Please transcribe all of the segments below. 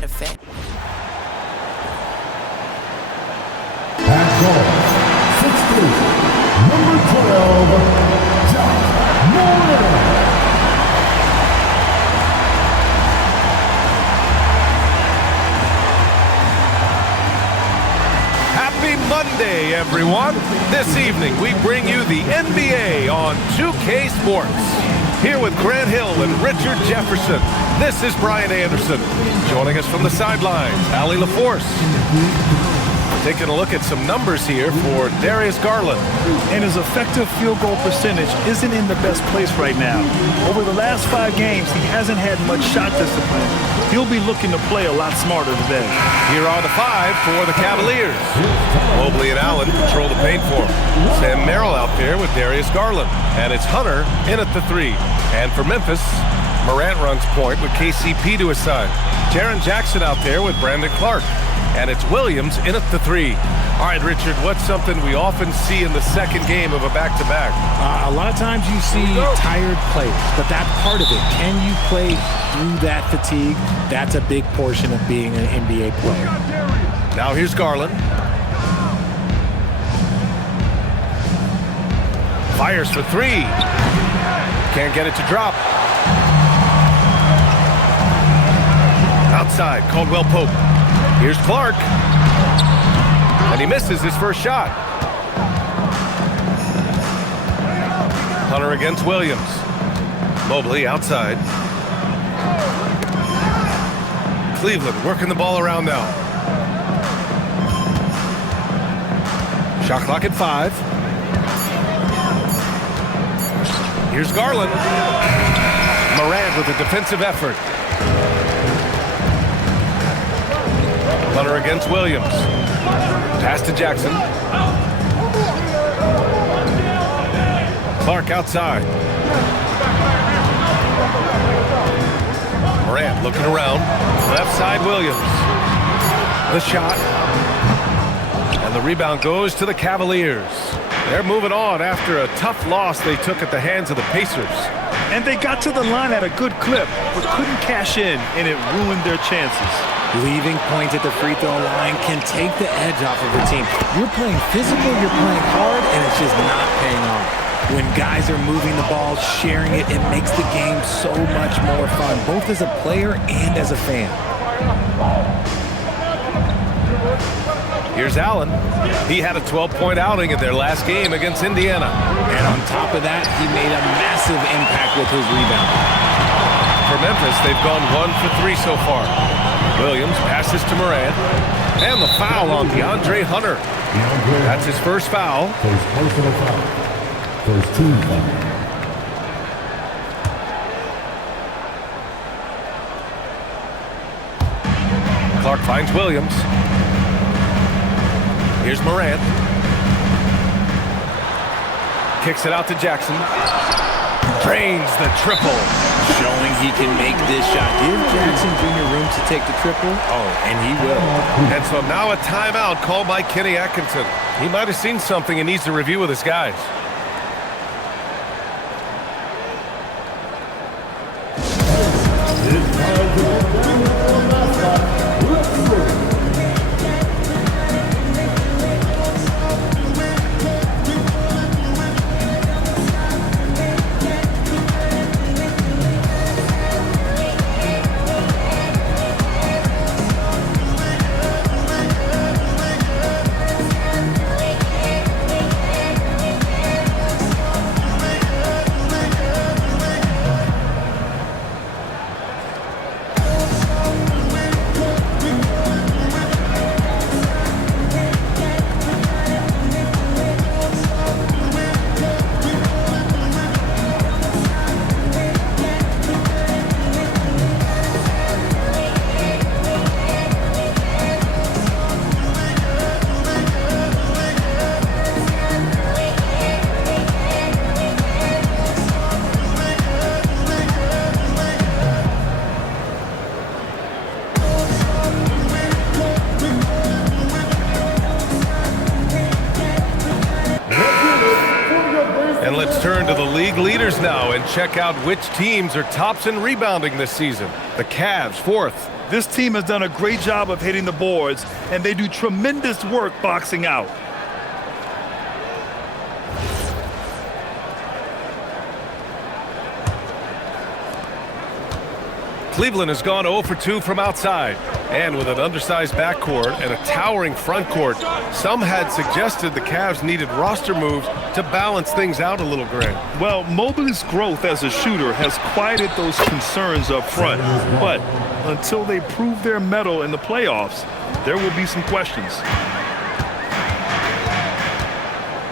matter of fact. And goal, 16, number 12, John Moore. Happy Monday, everyone. This evening, we bring you the NBA on 2K Sports. Here with Grant Hill and Richard Jefferson, this is Brian Anderson. Joining us from the sidelines, Allie LaForce. Taking a look at some numbers here for Darius Garland. And his effective field goal percentage isn't in the best place right now. Over the last 5 games, he hasn't had much shot discipline. He'll be looking to play a lot smarter today. Here are the 5 for the Cavaliers. Mobley and Allen control the paint for him. Sam Merrill out there with Darius Garland. And it's Hunter in at the 3. And for Memphis, Morant runs point with KCP to his side. Jaren Jackson out there with Brandon Clark. And it's Williams in at the 3. All right, Richard, what's something we often see in the second game of a back-to-back? A lot of times you see tired players, but that's part of it. Can you play through that fatigue? That's a big portion of being an NBA player. Now here's Garland. Fires for 3. Can't get it to drop. Outside, Caldwell Pope. Here's Clark. And he misses his first shot. Hunter against Williams. Mobley outside. Cleveland working the ball around now. Shot clock at 5. Here's Garland. Morant with a defensive effort. Hunter against Williams. Pass to Jackson. Clark outside. Morant looking around. Left side Williams. The shot. And the rebound goes to the Cavaliers. They're moving on after a tough loss they took at the hands of the Pacers. And they got to the line at a good clip, but couldn't cash in, and it ruined their chances. Leaving points at the free throw line can take the edge off of a team. You're playing physical, you're playing hard, and it's just not paying off. When guys are moving the ball, sharing it, it makes the game so much more fun, both as a player and as a fan. Here's Allen. He had a 12-point outing in their last game against Indiana. And on top of that, he made a massive impact with his rebound. For Memphis, they've gone 1 for 3 so far. Williams passes to Morant. And the foul on DeAndre Hunter. That's his first foul. First personal foul. First team foul. Clark finds Williams. Here's Morant. Kicks it out to Jackson. Drains the triple. Showing he can make this shot. Give Jackson Jr. room to take the triple. Oh, and he will. And so now a timeout called by Kenny Atkinson. He might have seen something and needs to review with his guys. Let's turn to the league leaders now and check out which teams are tops in rebounding this season. The Cavs, 4th. This team has done a great job of hitting the boards, and they do tremendous work boxing out. Cleveland has gone 0 for 2 from outside. And with an undersized backcourt and a towering frontcourt, some had suggested the Cavs needed roster moves to balance things out a little, Grant. Well, Mobley's growth as a shooter has quieted those concerns up front. But until they prove their mettle in the playoffs, there will be some questions.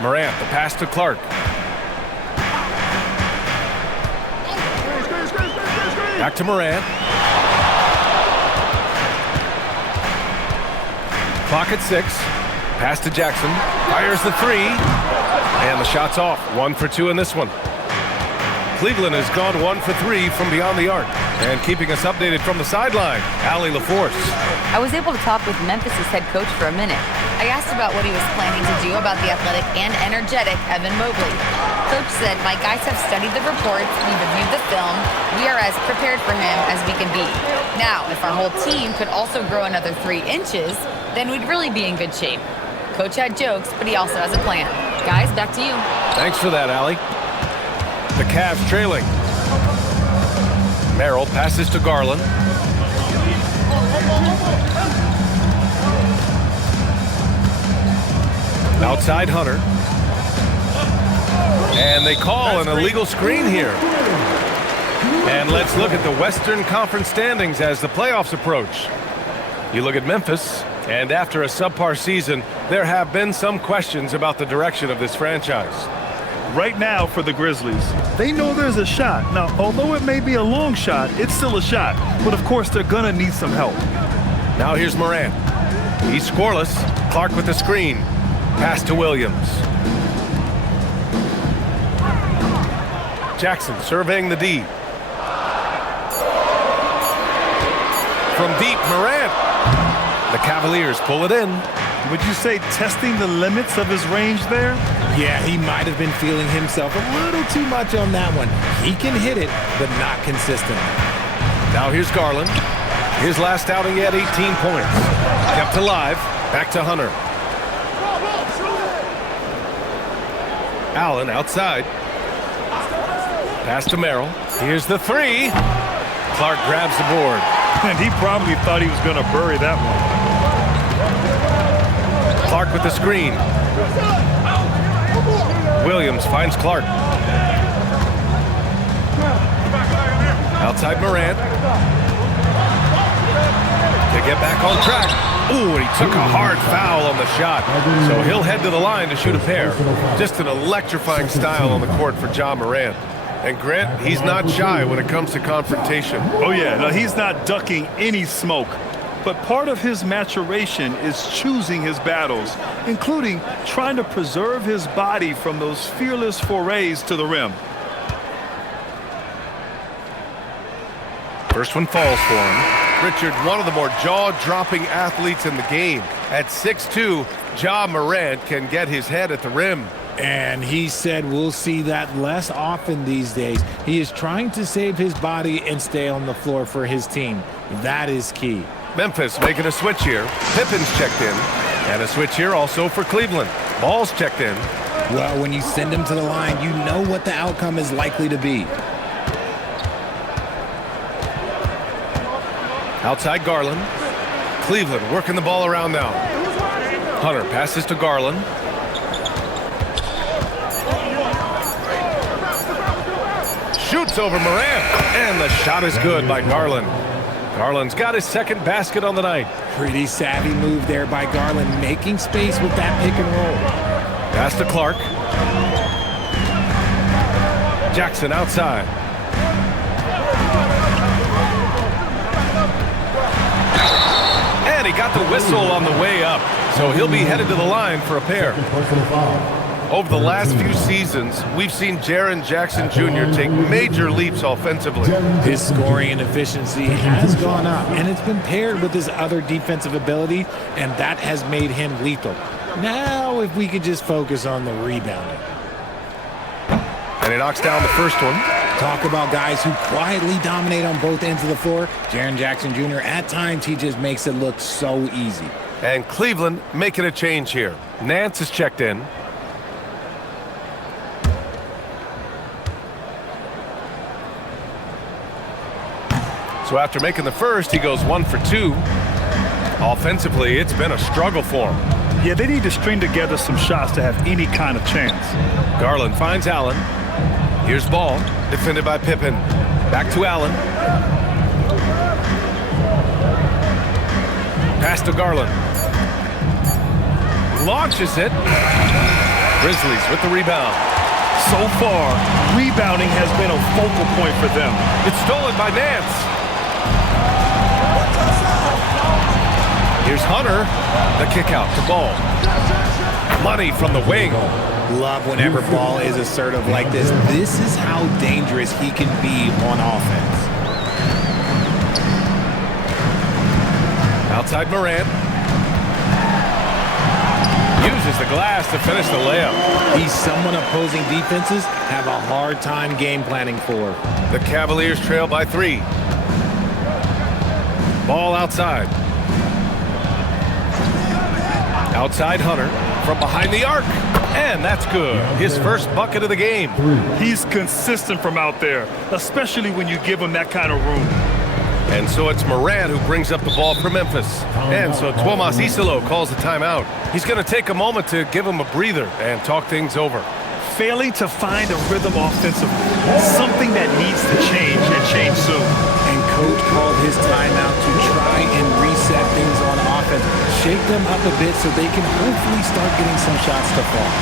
Morant, the pass to Clark. Back to Morant. Clock at 6. Pass to Jackson. Fires the 3. And the shot's off. 1 for 2 in this one. Cleveland has gone 1 for 3 from beyond the arc. And keeping us updated from the sideline, Allie LaForce. I was able to talk with Memphis' head coach for a minute. I asked about what he was planning to do about the athletic and energetic Evan Mobley. Coach said, "My guys have studied the reports, we've reviewed the film, we are as prepared for him as we can be. Now, if our whole team could also grow another 3 inches, then we'd really be in good shape." Coach had jokes, but he also has a plan. Guys, back to you. Thanks for that, Allie. The Cavs trailing. Merrill passes to Garland. Outside Hunter. And they call an illegal screen here. And let's look at the Western Conference standings as the playoffs approach. You look at Memphis, and after a subpar season, there have been some questions about the direction of this franchise. Right now for the Grizzlies, they know there's a shot. Now, although it may be a long shot, it's still a shot. But of course, they're gonna need some help. Now here's Morant. He's scoreless. Clark with the screen. Pass to Williams. Jackson surveying the D. From deep, Morant. The Cavaliers pull it in. Would you say testing the limits of his range there? Yeah, he might have been feeling himself a little too much on that one. He can hit it, but not consistent. Now here's Garland. His last outing, he had 18 points. Kept alive. Back to Hunter. Allen outside. Pass to Merrill. Here's the 3. Clark grabs the board. And he probably thought he was going to bury that one. Clark with the screen. Williams finds Clark. Outside Morant. To get back on track. Ooh, and he took a hard foul on the shot. So he'll head to the line to shoot a pair. Just an electrifying style on the court for Ja Morant. And Grant, he's not shy when it comes to confrontation. Oh yeah, no, he's not ducking any smoke. But part of his maturation is choosing his battles, including trying to preserve his body from those fearless forays to the rim. First one falls for him. Richard, one of the more jaw-dropping athletes in the game. At 6'2", Ja Morant can get his head at the rim. And he said we'll see that less often these days. He is trying to save his body and stay on the floor for his team. That is key. Memphis making a switch here. Pippen's checked in. And a switch here also for Cleveland. Ball's checked in. Well, when you send him to the line, you know what the outcome is likely to be. Outside Garland. Cleveland working the ball around now. Hunter passes to Garland. Shoots over Morant. And the shot is good by Garland. Garland's got his second basket on the night. Pretty savvy move there by Garland, making space with that pick and roll. Pass to Clark. Jackson outside. And he got the whistle on the way up. So he'll be headed to the line for a pair. Over the last few seasons, we've seen Jaren Jackson Jr. take major leaps offensively. His scoring and efficiency has gone up, and it's been paired with his other defensive ability, and that has made him lethal. Now, if we could just focus on the rebounding. And he knocks down the first one. Talk about guys who quietly dominate on both ends of the floor. Jaren Jackson Jr., at times, he just makes it look so easy. And Cleveland making a change here. Nance is checked in. So after making the first, he goes 1 for 2. Offensively, it's been a struggle for him. Yeah, they need to string together some shots to have any kind of chance. Garland finds Allen. Here's ball, defended by Pippen. Back to Allen. Pass to Garland. Launches it. Grizzlies with the rebound. So far, rebounding has been a focal point for them. It's stolen by Nance. Here's Hunter. The kick out to Ball. Money from the wing. Love whenever Ball is assertive like this. This is how dangerous he can be on offense. Outside Morant. Uses the glass to finish the layup. He's someone opposing defenses have a hard time game planning for. The Cavaliers trail by 3. Ball outside. Outside Hunter from behind the arc. And that's good. His first bucket of the game. He's consistent from out there, especially when you give him that kind of room. And so it's Morant who brings up the ball for Memphis. And so Tuomas Isalo calls the timeout. He's going to take a moment to give him a breather and talk things over. Failing to find a rhythm offensively, something that needs to change and change soon. And coach called his timeout to try and reset things on offense, shake them up a bit so they can hopefully start getting some shots to fall.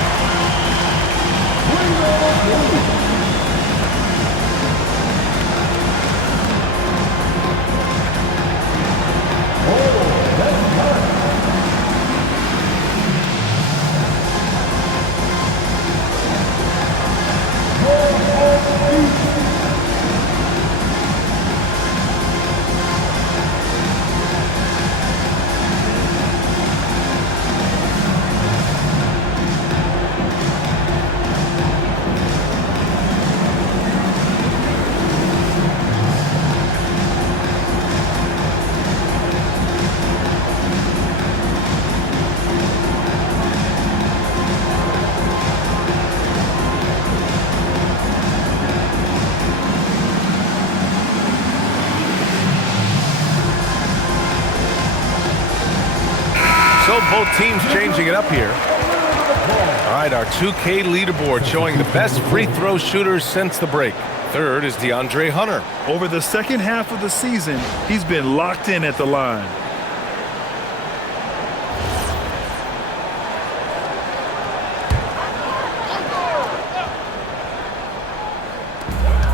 So both teams changing it up here. All right, our 2K leaderboard showing the best free throw shooters since the break. Third is DeAndre Hunter. Over the second half of the season, he's been locked in at the line.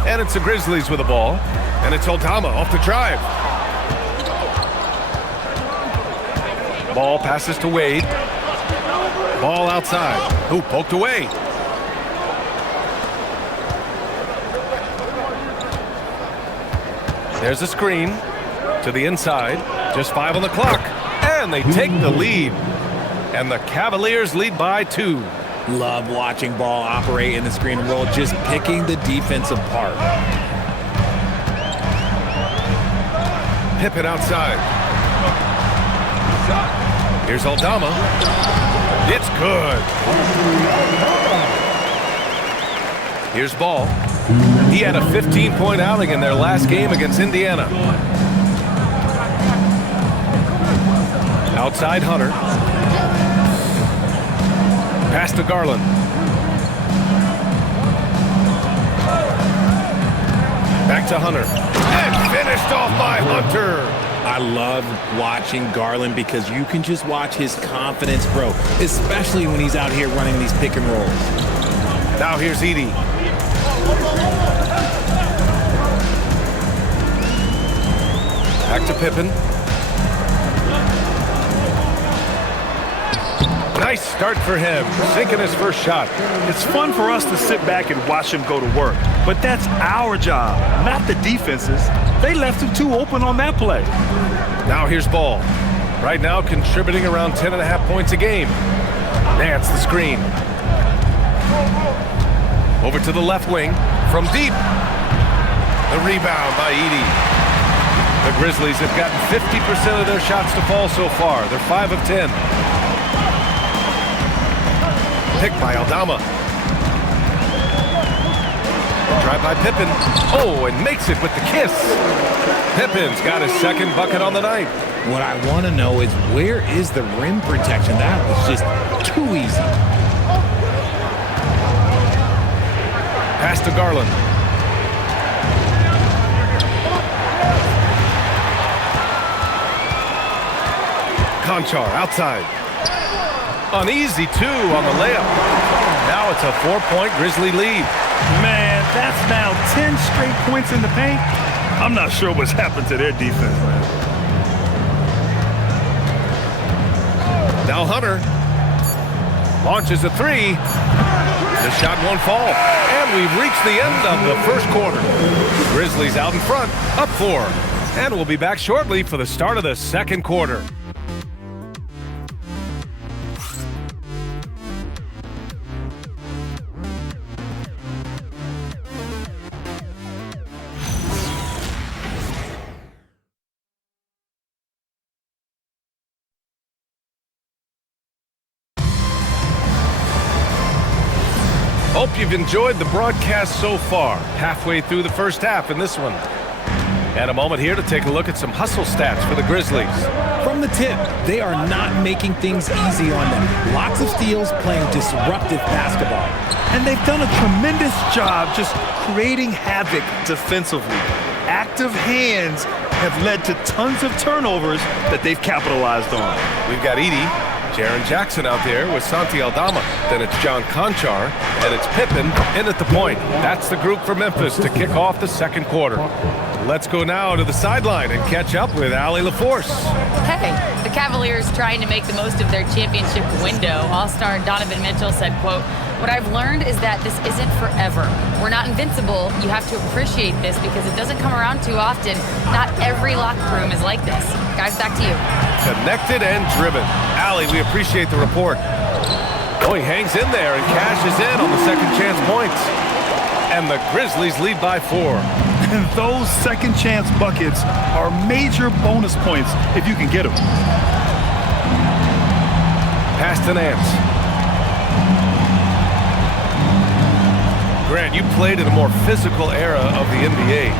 And it's the Grizzlies with the ball. And it's Aldama off the drive. Ball passes to Wade. Ball outside. Ooh, poked away. There's a screen to the inside. Just 5 on the clock. And they take the lead. And the Cavaliers lead by 2. Love watching Ball operate in the screen and roll, just picking the defense apart. Pippen outside. Here's Aldama. It's good. Here's Ball. He had a 15-point outing in their last game against Indiana. Outside Hunter. Pass to Garland. Back to Hunter. And finished off by Hunter. I love watching Garland because you can just watch his confidence grow, especially when he's out here running these pick and rolls. Now here's Edey. Back to Pippen. Nice start for him, sinking his first shot. It's fun for us to sit back and watch him go to work, but that's our job, not the defense's. They left him too open on that play. Now here's Ball. Right now contributing around 10.5 points a game. Nance the screen. Over to the left wing from deep. The rebound by Edie. The Grizzlies have gotten 50% of their shots to fall so far. They're 5 of 10. Picked by Aldama. Drive by Pippen. Oh, and makes it with the kiss. Pippen's got his second bucket on the night. What I want to know is, where is the rim protection? That was just too easy. Pass to Garland. Conchar outside. An easy 2 on the layup. Now it's a 4-point Grizzly lead. Man, that's now 10 straight points in the paint. I'm not sure what's happened to their defense, man. Now Hunter launches a 3. The shot won't fall. And we've reached the end of the first quarter. Grizzlies out in front, up 4. And we'll be back shortly for the start of the second quarter. Hope you've enjoyed the broadcast so far. Halfway through the first half in this one. And a moment here to take a look at some hustle stats for the Grizzlies. From the tip, they are not making things easy on them. Lots of steals, playing disruptive basketball. And they've done a tremendous job just creating havoc defensively. Active hands have led to tons of turnovers that they've capitalized on. We've got Edie, Jaren Jackson out there with Santi Aldama. Then it's John Conchar, and it's Pippen in at the point. That's the group for Memphis to kick off the second quarter. Let's go now to the sideline and catch up with Allie LaForce. Hey, the Cavaliers trying to make the most of their championship window. All-star Donovan Mitchell said, quote, "What I've learned is that this isn't forever. We're not invincible. You have to appreciate this because it doesn't come around too often. Not every locker room is like this." Guys, back to you. Connected and driven. Allie, we appreciate the report. Oh, he hangs in there and cashes in on the second chance points. And the Grizzlies lead by 4. And those second chance buckets are major bonus points if you can get them. Pass to Nance. Grant, you played in a more physical era of the NBA.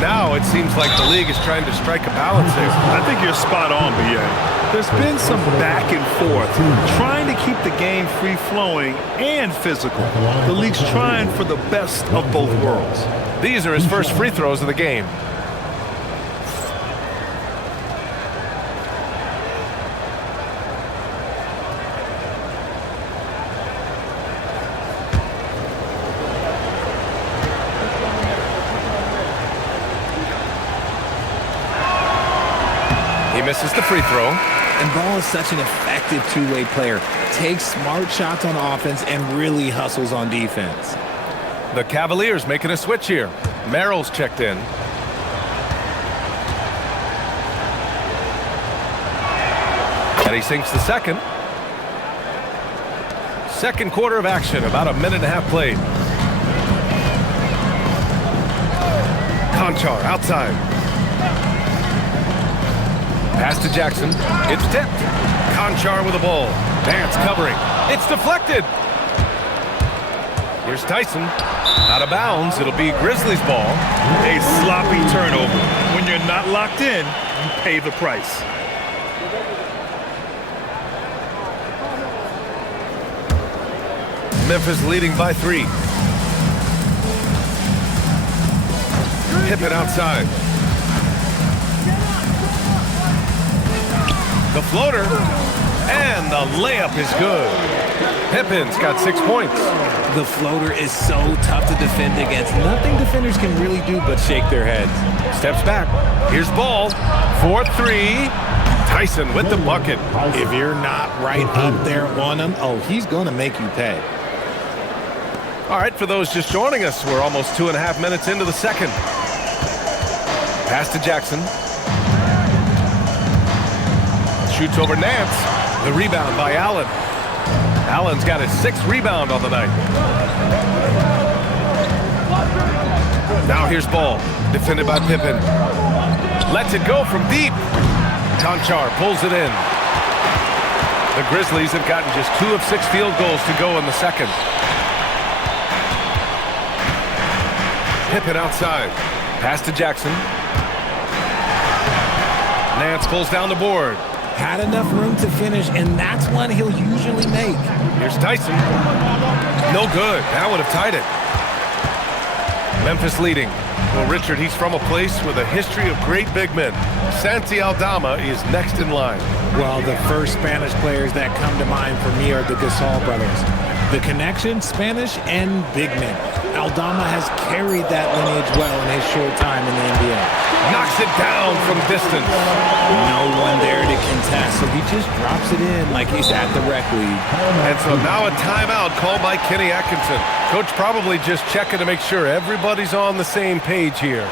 Now it seems like the league is trying to strike a balance there. I think you're spot on, BA. There's been some back and forth, trying to keep the game free-flowing and physical. The league's trying for the best of both worlds. These are his first free throws of the game. He misses the free throw. And Ball is such an effective two-way player. Takes smart shots on offense and really hustles on defense. The Cavaliers making a switch here. Merrill's checked in. And he sinks the second. Second quarter of action, about a minute and a half played. Conchar outside. Pass to Jackson. It's tipped. Conchar with the ball. Nance covering. It's deflected. Here's Tyson. Out of bounds. It'll be Grizzlies ball. A sloppy turnover. When you're not locked in, you pay the price. Memphis leading by 3. Pippen outside. The floater, and the layup is good. Pippen's got 6 points. The floater is so tough to defend against. Nothing defenders can really do but shake their heads. Steps back. Here's Ball. 4-3. Tyson with the bucket. If you're not right up there on him, oh, he's going to make you pay. All right, for those just joining us, we're almost 2.5 minutes into the second. Pass to Jackson. Shoots over Nance. The rebound by Allen. Allen's got his 6th rebound on the night. Now here's ball, defended by Pippen. Lets it go from deep. Conchar pulls it in. The Grizzlies have gotten just 2 of 6 field goals to go in the second. Pippen outside. Pass to Jackson. Nance pulls down the board. Had enough room to finish, and that's one he'll usually make. Here's Tyson. No good. That would have tied it. Memphis leading. Well, Richard, he's from a place with a history of great big men. Santi Aldama is next in line. Well, the first Spanish players that come to mind for me are the Gasol brothers. The connection, Spanish and big men. Aldama has carried that lineage well in his short time in the NBA. Knocks it down from distance. No one there to contest, so he just drops it in like he's at the rec league. And so now a timeout called by Kenny Atkinson. Coach probably just checking to make sure everybody's on the same page here.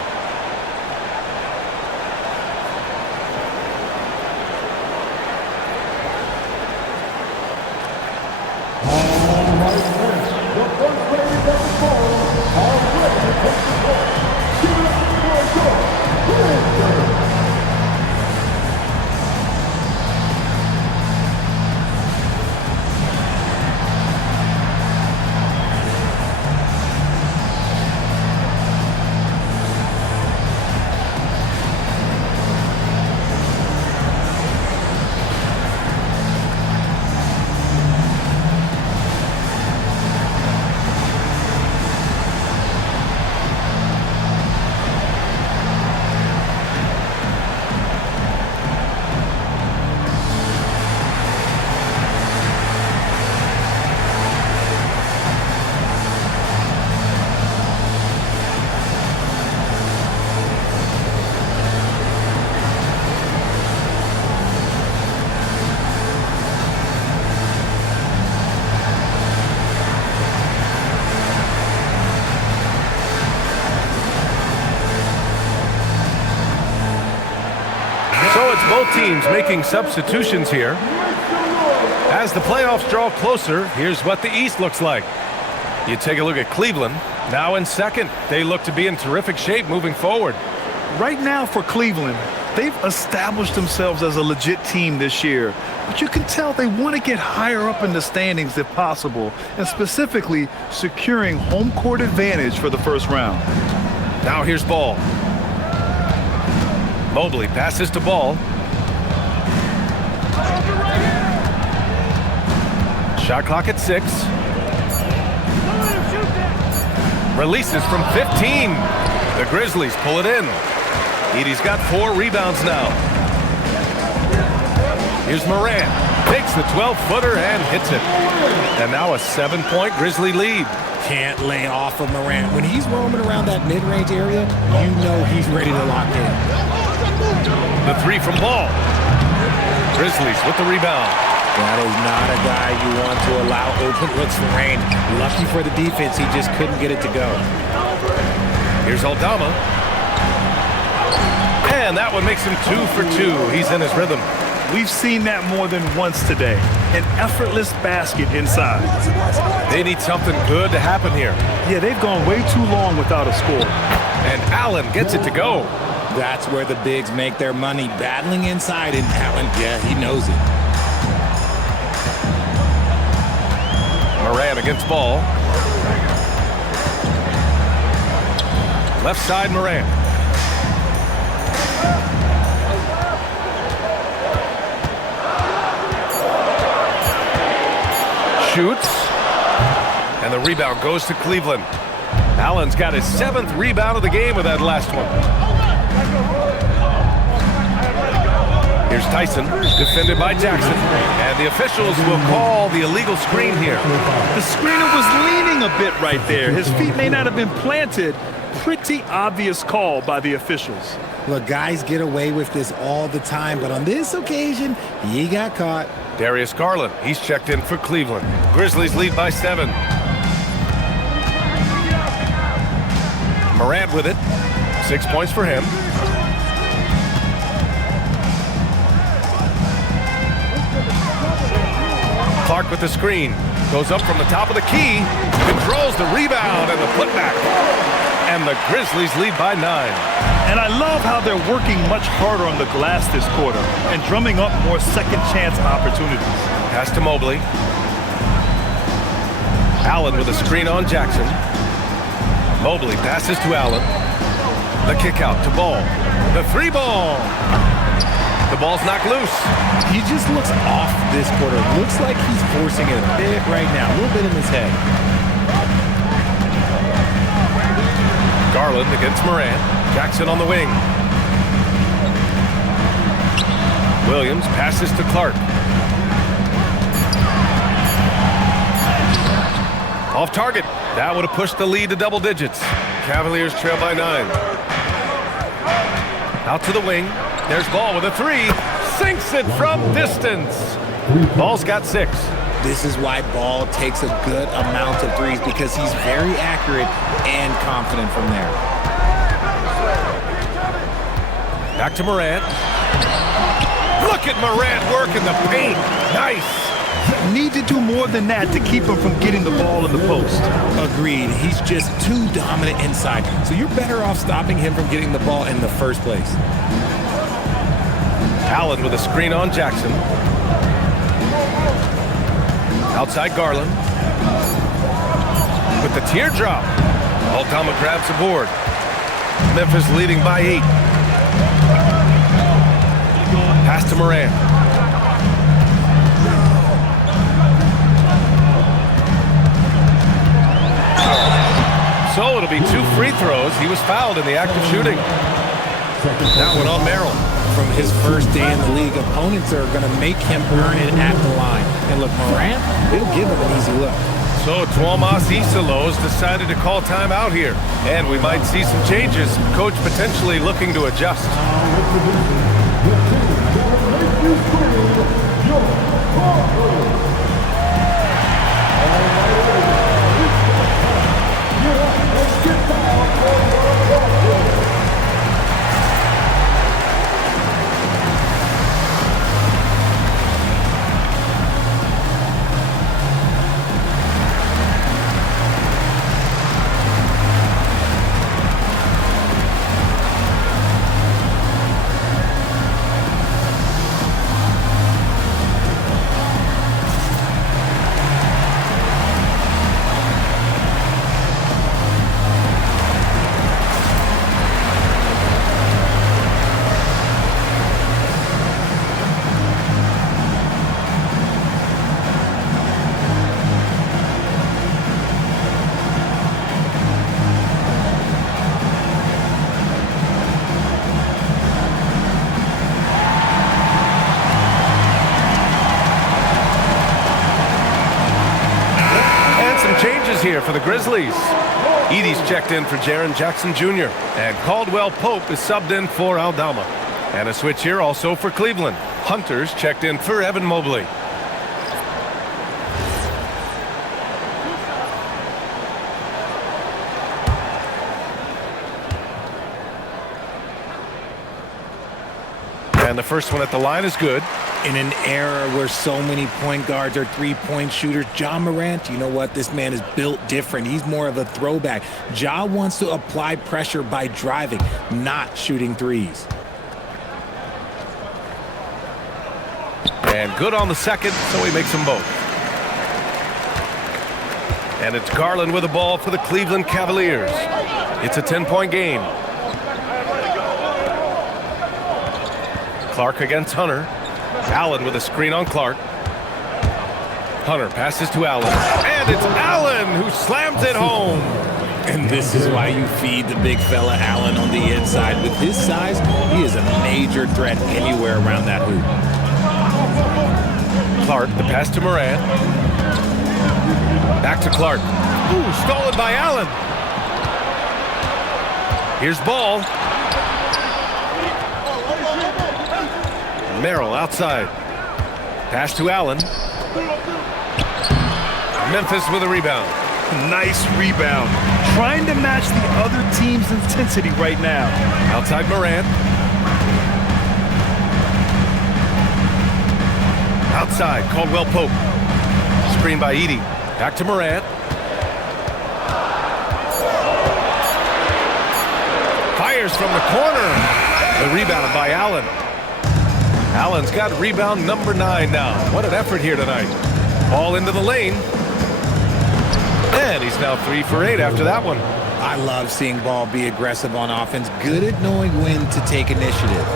Both teams making substitutions here. As the playoffs draw closer, here's what the East looks like. You take a look at Cleveland, now in second. They look to be in terrific shape moving forward. Right now for Cleveland, they've established themselves as a legit team this year. But you can tell they want to get higher up in the standings if possible, and specifically securing home court advantage for the first round. Now here's Ball. Mobley passes to Ball. Shot clock at 6. Releases from 15. The Grizzlies pull it in. Edey's got 4 rebounds now. Here's Morant. Takes the 12-footer and hits it. And now a 7-point Grizzly lead. Can't lay off of Morant. When he's roaming around that mid-range area, you know he's ready to lock in. The 3 from Ball. Grizzlies with the rebound. That is not a guy you want to allow open looks for range. Lucky for the defense, he just couldn't get it to go. Here's Aldama. And that one makes him 2 for 2. He's in his rhythm. We've seen that more than once today. An effortless basket inside. They need something good to happen here. Yeah, they've gone way too long without a score. And Allen gets it to go. That's where the bigs make their money, battling inside, and Allen, yeah, he knows it. Morant against Ball. Left side, Morant. Shoots. And the rebound goes to Cleveland. Allen's got his 7th rebound of the game with that last one. Here's Tyson, defended by Jackson. And the officials will call the illegal screen here. The screener was leaning a bit right there. His feet may not have been planted. Pretty obvious call by the officials. Look, guys get away with this all the time, but on this occasion, he got caught. Darius Garland, he's checked in for Cleveland. Grizzlies lead by 7. Morant with it. 6 points for him. Clark with the screen. Goes up from the top of the key. Controls the rebound and the putback. And the Grizzlies lead by 9. And I love how they're working much harder on the glass this quarter and drumming up more second chance opportunities. Pass to Mobley. Allen with a screen on Jackson. Mobley passes to Allen. The kick out to Ball. The 3-ball. The ball's knocked loose. He just looks off this quarter. Looks like he's forcing it a bit right now. A little bit in his head. Garland against Morant. Jackson on the wing. Williams passes to Clark. Off target. That would have pushed the lead to double digits. Cavaliers trail by 9. Out to the wing. There's Ball with a 3. Sinks it from distance. Ball's got 6. This is why Ball takes a good amount of threes, because he's very accurate and confident from there. Back to Morant. Look at Morant working the paint. Nice. Need to do more than that to keep him from getting the ball in the post. Agreed. He's just too dominant inside. So you're better off stopping him from getting the ball in the first place. Allen with a screen on Jackson. Outside Garland. With the teardrop. Aldama grabs the board. Memphis leading by 8. Pass to Morant. So it'll be 2 free throws. He was fouled in the act of shooting. That one on Merrill. From his first day in the league, opponents are going to make him earn it at the line. And look, Morant, they'll give him an easy look. So Tuomas Isalos decided to call timeout here. And we might see some changes. Coach potentially looking to adjust. Here for the Grizzlies. Edie's checked in for Jaren Jackson Jr. and Caldwell Pope is subbed in for Aldama. And a switch here also for Cleveland. Hunter's checked in for Evan Mobley. And the first one at the line is good. In an era where so many point guards are three-point shooters, Ja Morant, you know what? This man is built different. He's more of a throwback. Ja wants to apply pressure by driving, not shooting threes. And good on the second, so he makes them both. And it's Garland with the ball for the Cleveland Cavaliers. It's a 10-point game. Clark against Hunter. Allen with a screen on Clark. Hunter passes to Allen. And it's Allen who slams it home. And this is why you feed the big fella Allen on the inside. With his size, he is a major threat anywhere around that hoop. Clark, the pass to Morant. Back to Clark. Ooh, stolen by Allen. Here's Ball. Merrill outside. Pass to Allen. Memphis with a rebound. Nice rebound. Trying to match the other team's intensity right now. Outside Morant. Outside, Caldwell Pope. Screen by Edie. Back to Morant. fires from the corner. The rebound by Allen. Allen's got rebound number 9 now. What an effort here tonight. Ball into the lane. And he's now 3 for 8 after that one. I love seeing Ball be aggressive on offense, good at knowing when to take initiative.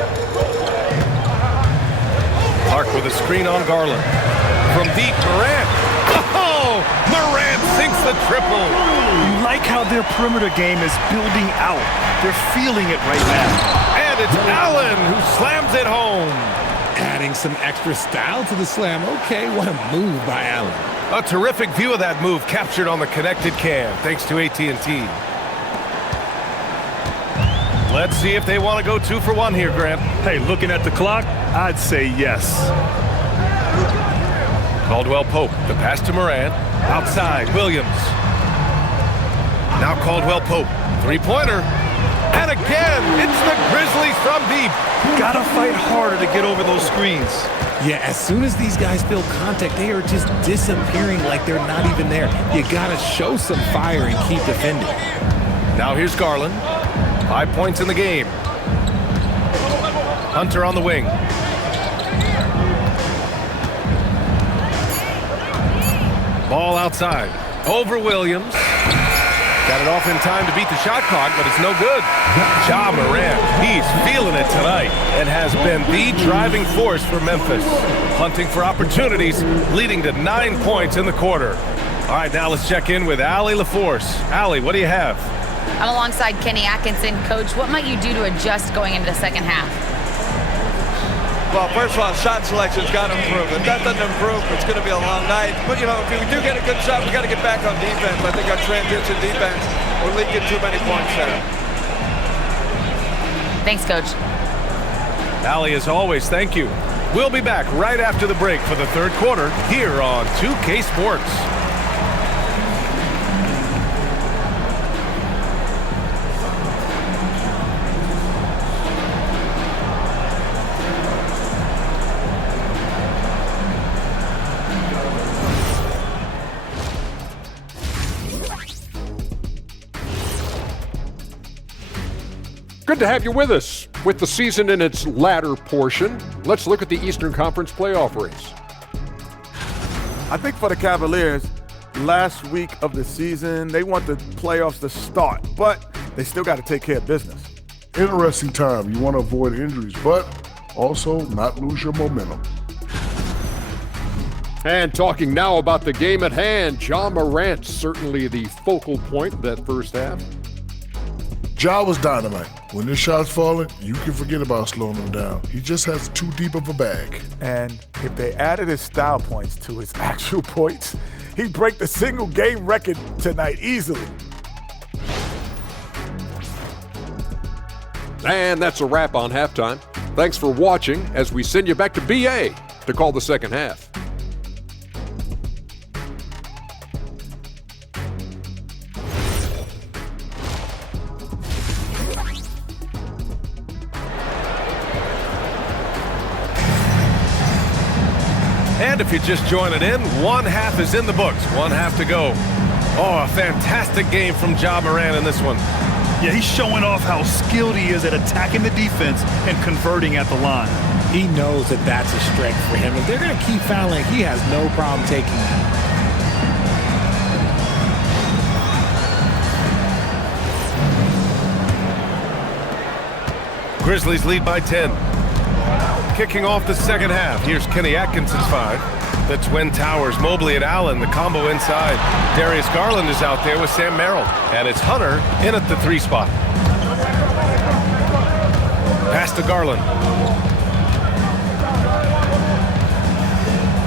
Clark with a screen on Garland. From deep, Morant. Oh, Morant sinks the triple. You like how their perimeter game is building out. They're feeling it right now. And it's Allen who slams it home. Adding some extra style to the slam. Okay, what a move by Allen. A terrific view of that move captured on the connected cam, thanks to AT&T. Let's see if they want to go 2 for 1 here, Grant. Hey, looking at the clock, I'd say yes. Caldwell Pope, the pass to Morant. Outside, Williams. Now Caldwell Pope, 3-pointer. And again, it's the Grizzlies from deep. Gotta fight harder to get over those screens. Yeah, as soon as these guys feel contact, they are just disappearing like they're not even there. You gotta show some fire and keep defending. Now here's Garland. 5 points in the game. Hunter on the wing. Ball outside. Over Williams. Got it off in time to beat the shot clock, but it's no good. Ja Morant, he's feeling it tonight and has been the driving force for Memphis. Hunting for opportunities, leading to 9 points in the quarter. All right, now let's check in with Allie LaForce. Allie, what do you have? I'm alongside Kenny Atkinson. Coach, what might you do to adjust going into the second half? Well, first of all, shot selection's got to improve. If that doesn't improve, it's going to be a long night. But, you know, if we do get a good shot, we got to get back on defense. I think our transition defense, we're leaking too many points there. Thanks, Coach. Allie, as always, thank you. We'll be back right after the break for the third quarter here on 2K Sports. Good to have you with us. With the season in its latter portion, let's look at the Eastern Conference playoff race. I think for the Cavaliers, last week of the season, they want the playoffs to start, but they still got to take care of business. Interesting time. You want to avoid injuries, but also not lose your momentum. And talking now about the game at hand, Ja Morant, certainly the focal point of that first half. Ja was dynamite. When his shots falling, you can forget about slowing him down. He just has too deep of a bag. And if they added his style points to his actual points, he'd break the single game record tonight easily. And that's a wrap on halftime. Thanks for watching as we send you back to BA to call the second half. And if you're just joining in, one half is in the books. One half to go. Oh, a fantastic game from Ja Morant in this one. Yeah, he's showing off how skilled he is at attacking the defense and converting at the line. He knows that that's a strength for him. If they're going to keep fouling, he has no problem taking that. Grizzlies lead by 10. Kicking off the second half. Here's Kenny Atkinson's 5. The Twin Towers, Mobley and Allen, the combo inside. Darius Garland is out there with Sam Merrill. And it's Hunter in at the 3 spot. Pass to Garland.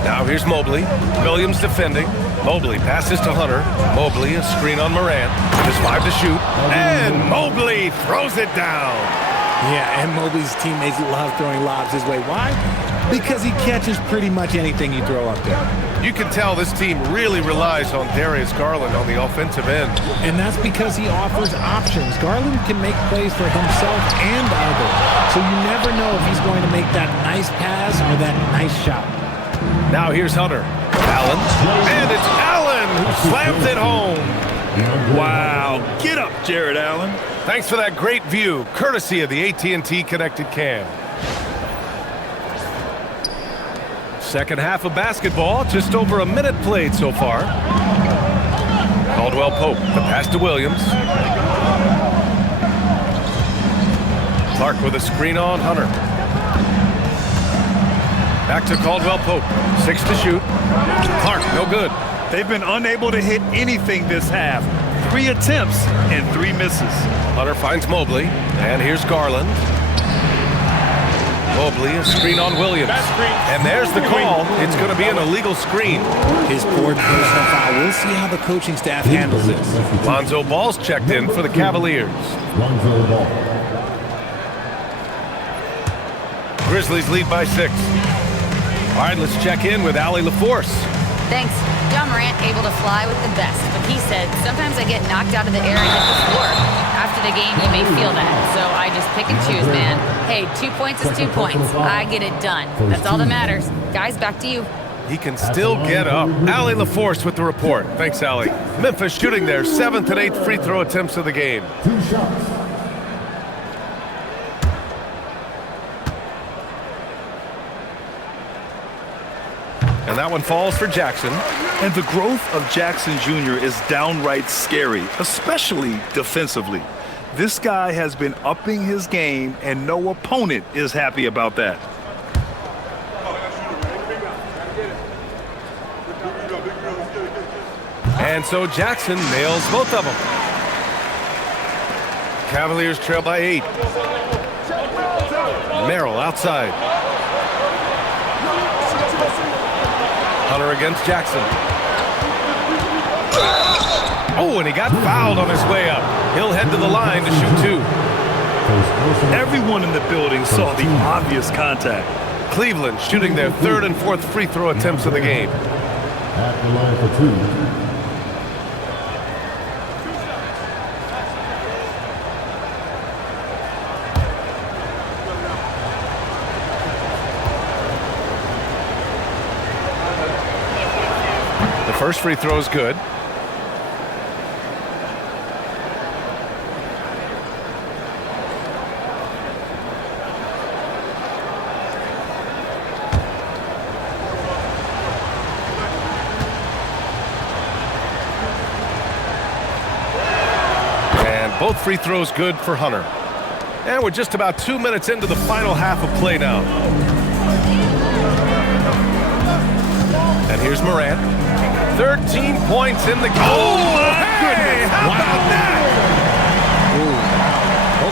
Now here's Mobley. Williams defending. Mobley passes to Hunter. Mobley, a screen on Morant. There's 5 to shoot. And Mobley throws it down. Yeah, and Mobley's teammates love throwing lobs his way. Why? Because he catches pretty much anything you throw up there. You can tell this team really relies on Darius Garland on the offensive end. And that's because he offers options. Garland can make plays for himself and others. So you never know if he's going to make that nice pass or that nice shot. Now here's Hunter. Allen. And it's Allen who slams it home. Wow. Get up, Jared Allen. Thanks for that great view, courtesy of the AT&T Connected Cam. Second half of basketball, just over a minute played so far. Caldwell Pope, the pass to Williams. Clark with a screen on Hunter. Back to Caldwell Pope, 6 to shoot. Clark, no good. They've been unable to hit anything this half. 3 attempts and 3 misses. Hunter finds Mobley, and here's Garland. Mobley, a screen on Williams. And there's the call. It's going to be an illegal screen. His poor personal foul. We'll see how the coaching staff handles this. Lonzo Ball's checked in for the Cavaliers. Grizzlies lead by 6. All right, let's check in with Allie LaForce. Thanks. John Morant able to fly with the best, but he said, sometimes I get knocked out of the air and hit the floor. After the game, you may feel that, so I just pick and choose, man. Hey, 2 points is 2 points. I get it done. That's all that matters. Guys, back to you. He can still get up. Allie LaForce with the report. Thanks, Allie. Memphis shooting their 7th and 8th free throw attempts of the game. 2 shots. And that one falls for Jackson. And the growth of Jackson Jr. is downright scary, especially defensively. This guy has been upping his game, and no opponent is happy about that. And so Jackson nails both of them. Cavaliers trail by 8. Merrill outside. Hunter against Jackson. Oh, and he got fouled on his way up. He'll head to the line to shoot 2. Everyone in the building saw the obvious contact. Cleveland shooting their 3rd and 4th free throw attempts of the game. At the line for 2. First free throw is good. And both free throws good for Hunter. And we're just about 2 minutes into the final half of play now. And here's Morant. 13 points in the game. Oh, my goodness. How about that? Ooh.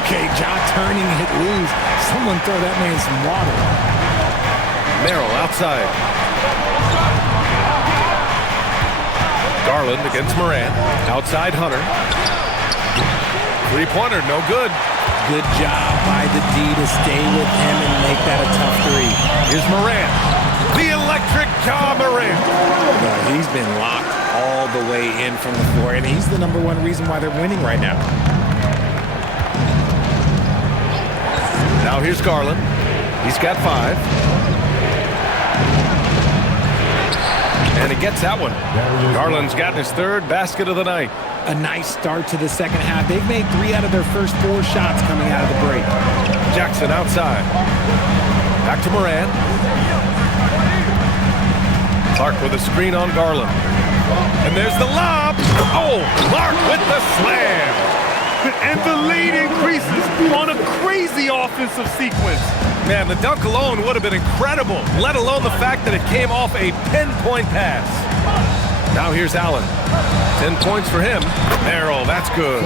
Okay, Ja turning it loose. Someone throw that man some water. Merrill outside. Garland against Morant. Outside Hunter. Three-pointer, no good. Good job by the D to stay with him and make that a tough 3. Here's Morant. The electric Ja Morant. He's been locked all the way in from the floor, and he's the #1 reason why they're winning right now. Now here's Garland. He's got 5. And he gets that one. Garland's gotten his 3rd basket of the night. A nice start to the second half. They've made 3 out of their first 4 shots coming out of the break. Jackson outside. Back to Morant. Clark with a screen on Garland. And there's the lob. Oh, Clark with the slam. And the lead increases on a crazy offensive sequence. Man, the dunk alone would have been incredible, let alone the fact that it came off a pinpoint pass. Now here's Allen. 10 points for him. Merrill, that's good.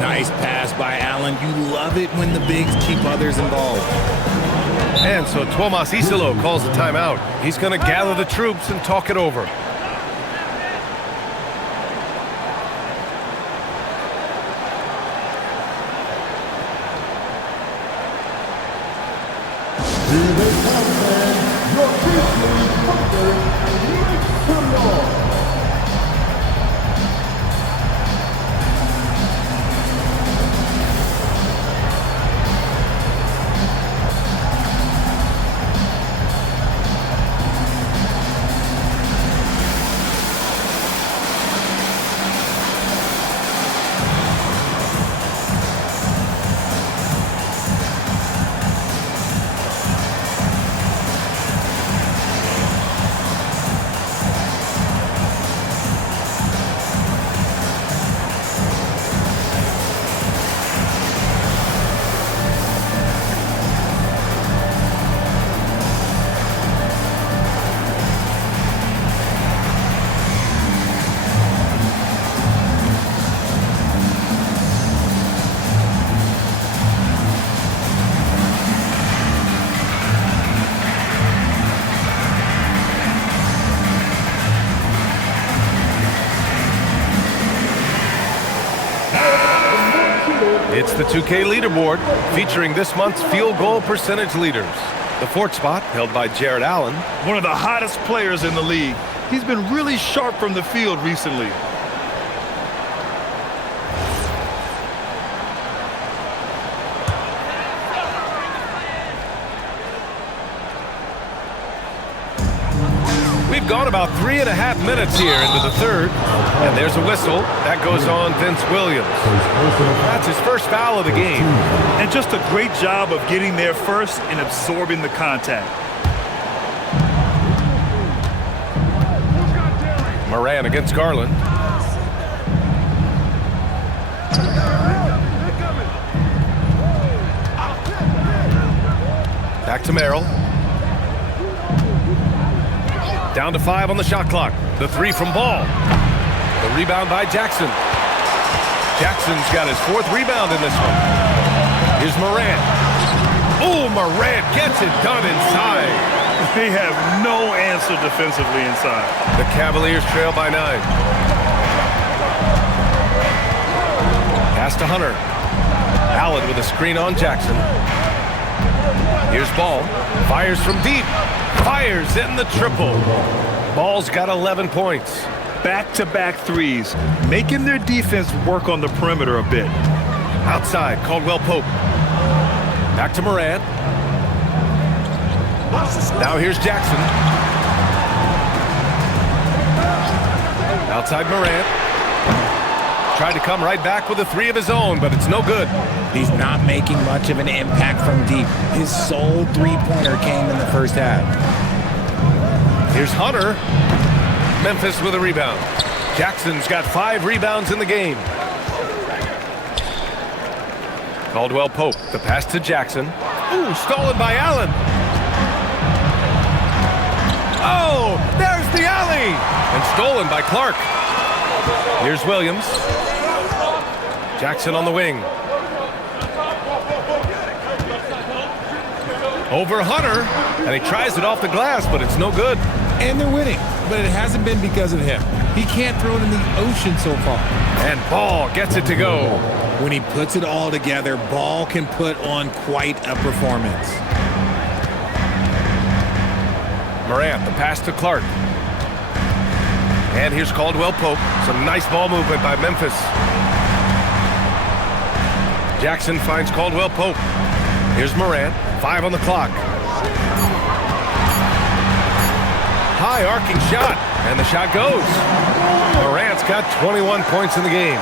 Nice pass by Allen. You love it when the bigs keep others involved. And so Tomas Isilo calls the timeout. He's going to gather the troops and talk it over. Here they come, man. Your Grizzlies punter, make some noise. It's the 2K leaderboard featuring this month's field goal percentage leaders. The fourth spot held by Jared Allen. One of the hottest players in the league. He's been really sharp from the field recently. We've gone about 3.5 minutes here into the third, and there's a whistle. That goes on Vince Williams. That's his first foul of the game. And just a great job of getting there first and absorbing the contact. Moran against Garland. Back to Merrill. Down to 5 on the shot clock. The three from Ball. The rebound by Jackson. Jackson's got his 4th rebound in this one. Here's Moran. Oh, Moran gets it done inside. They have no answer defensively inside. The Cavaliers trail by 9. Pass to Hunter. Allen with a screen on Jackson. Here's Ball. Fires from deep. Fires in the triple. Ball's got 11 points. Back-to-back threes, making their defense work on the perimeter a bit. Outside, Caldwell Pope. Back to Moran. Now here's Jackson. Outside Moran. Tried to come right back with a 3 of his own, but it's no good. He's not making much of an impact from deep. His sole three-pointer came in the first half. Here's Hunter. Memphis with a rebound. Jackson's got 5 rebounds in the game. Caldwell Pope, the pass to Jackson. Ooh, stolen by Allen. Oh, there's the alley! And stolen by Clark. Here's Williams. Jackson on the wing. Over Hunter, and he tries it off the glass, but it's no good. And they're winning, but it hasn't been because of him. He can't throw it in the ocean so far. And Ball gets it to go. When he puts it all together, Ball can put on quite a performance. Morant, the pass to Clark. And here's Caldwell Pope. Some nice ball movement by Memphis. Jackson finds Caldwell Pope. Here's Morant. 5 on the clock. High arcing shot, and the shot goes. Morant's got 21 points in the game.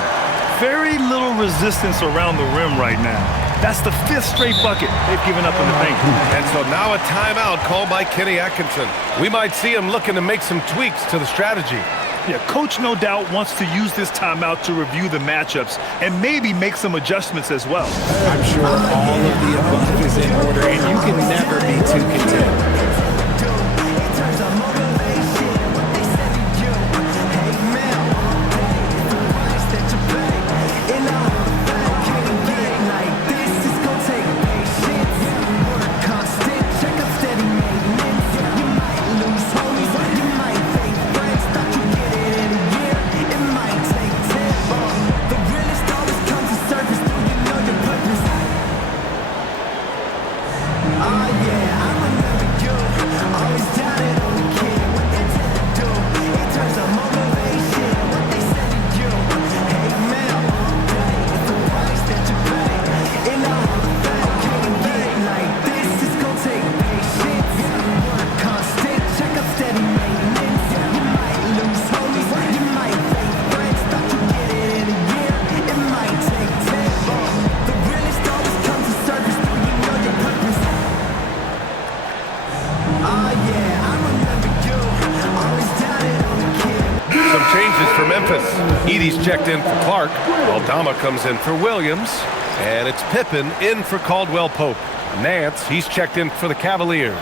Very little resistance around the rim right now. That's the 5th straight bucket they've given up in the paint. And so now a timeout called by Kenny Atkinson. We might see him looking to make some tweaks to the strategy. Yeah, coach no doubt wants to use this timeout to review the matchups and maybe make some adjustments as well. I'm sure all of the above is in order, and you can never be too content. Edie's checked in for Clark. Aldama comes in for Williams. And it's Pippen in for Caldwell Pope. Nance, he's checked in for the Cavaliers.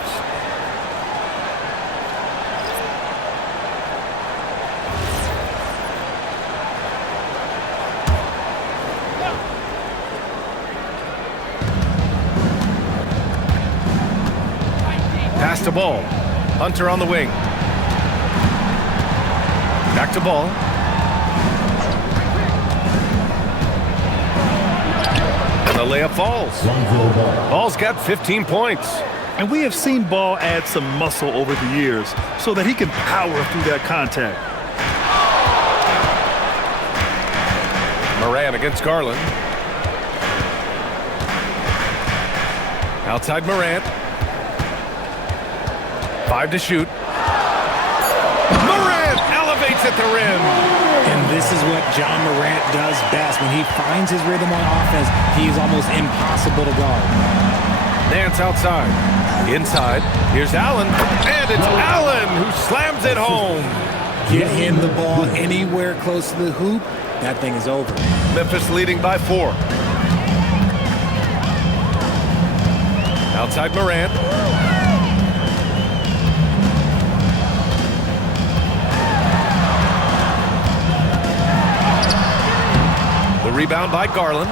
Pass to Ball. Hunter on the wing. Back to Ball. And the layup falls. Ball's got 15 points. And we have seen Ball add some muscle over the years so that he can power through that contact. Moran against Garland. Outside Morant. 5 to shoot. Morant elevates at the rim. And this is what John Morant does best. When he finds his rhythm on offense, he is almost impossible to guard. Nance outside. Inside. Here's Allen. And it's Allen who slams it home. Get him the ball anywhere close to the hoop, that thing is over. Memphis leading by 4. Outside Morant. The rebound by Garland.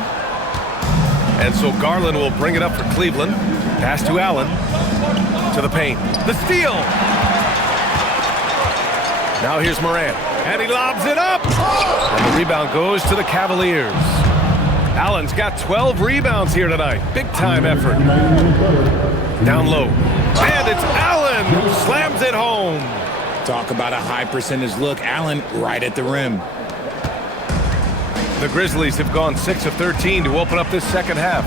And so Garland will bring it up for Cleveland. Pass to Allen. To the paint. The steal. Now here's Morant. And he lobs it up. And the rebound goes to the Cavaliers. Allen's got 12 rebounds here tonight. Big time effort. Down low. And it's Allen who slams it home. Talk about a high percentage look. Allen right at the rim. The Grizzlies have gone 6 of 13 to open up this second half.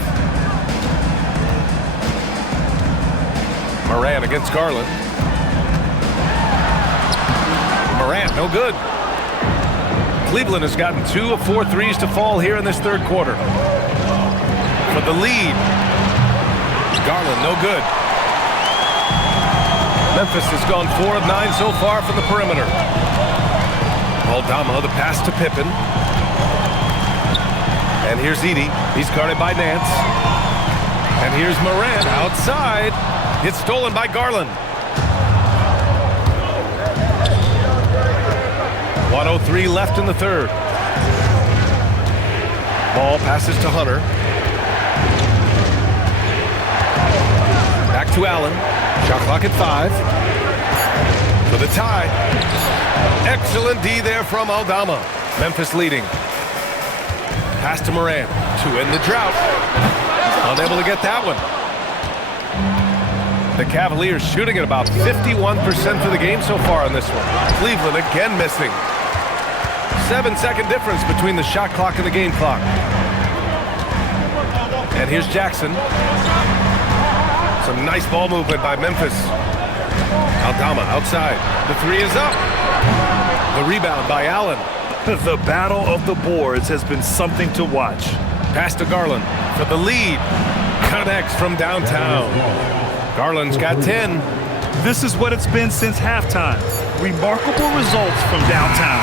Morant against Garland. Morant, no good. Cleveland has gotten 2 of 4 threes to fall here in this third quarter. For the lead. Garland, no good. Memphis has gone 4 of 9 so far from the perimeter. Aldama, the pass to Pippen. And here's Edey. He's guarded by Nance. And here's Morant outside. It's stolen by Garland. 1:03 left in the third. Ball passes to Hunter. Back to Allen. Shot clock at 5. For the tie. Excellent D there from Aldama. Memphis leading. Pass to Morant to end the drought. Unable to get that one. The Cavaliers shooting at about 51% for the game so far in this one. Cleveland again missing. 7-second difference between the shot clock and the game clock. And here's Jackson. Some nice ball movement by Memphis. Aldama outside. The 3 is up. The rebound by Allen. The battle of the boards has been something to watch. Pass to Garland for the lead. Connects from downtown. Garland's got 10. This is what it's been since halftime. Remarkable results from downtown.